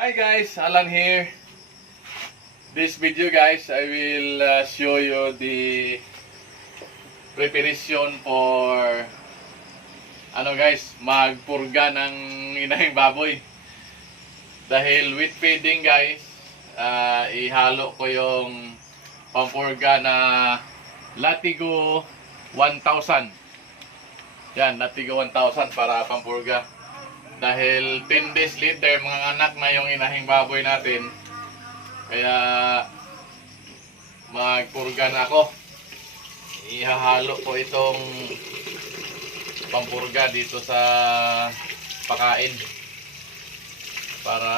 Hi guys, Alan here. This video guys, I will show you the preparation for guys, magpurga ng inahing baboy. Dahil with feeding guys, ihalo ko yung pampurga na Latigo 1000. Yan, Latigo 1000 para pampurga. Dahil 10 days later, mga anak na yung inahing baboy natin. Kaya magpurga na ako. Ihahalo ko itong pampurga dito sa pakain. Para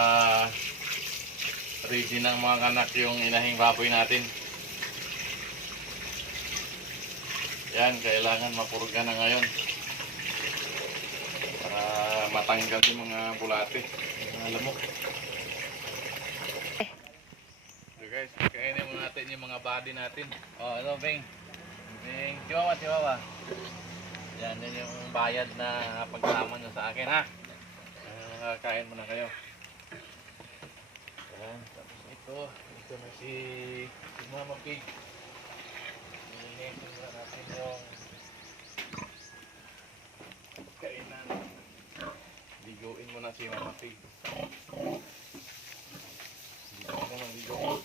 ready ng mga anak yung inahing baboy natin. Yan, kailangan mapurga na ngayon. Matanggal yung mga bulate, mga lamok. So guys, kainin mo natin yung mga body natin. Oh, ano, Beng? Beng, chihuahua. Yan, yun yung bayad na pagsama nyo sa akin, ha? Kain muna kayo. Yan, tapos ito na si Mama Pig. Inihin muna natin yung kainan. Ligoin mo na si Mama Pig. Ligoin mo na, ligoin.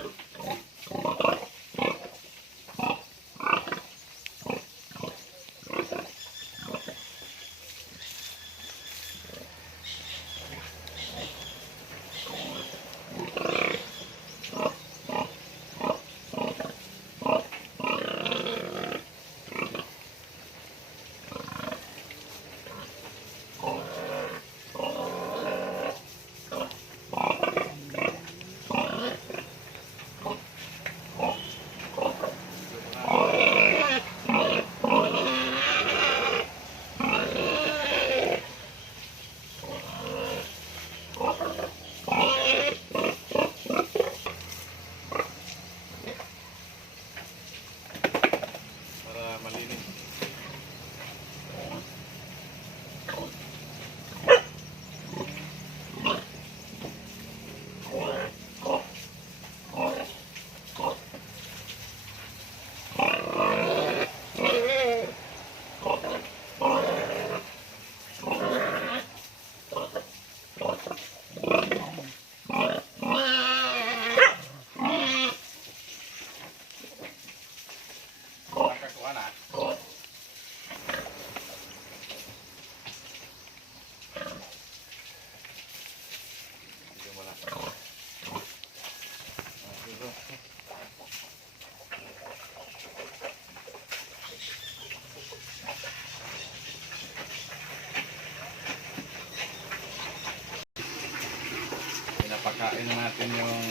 Pinapakain natin yung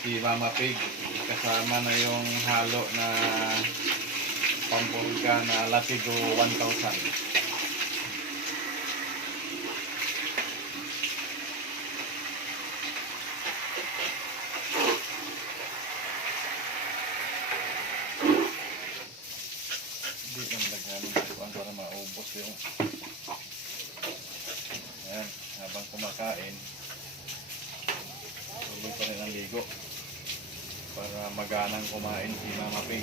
si Mama Pig, kasama na yung halo na pampurga na Latigo 1000. Hindi lang lagyan para maubos yung ayan, habang kumakain tuloy pa rin ang ligo para maganang kumain si Mama Pig.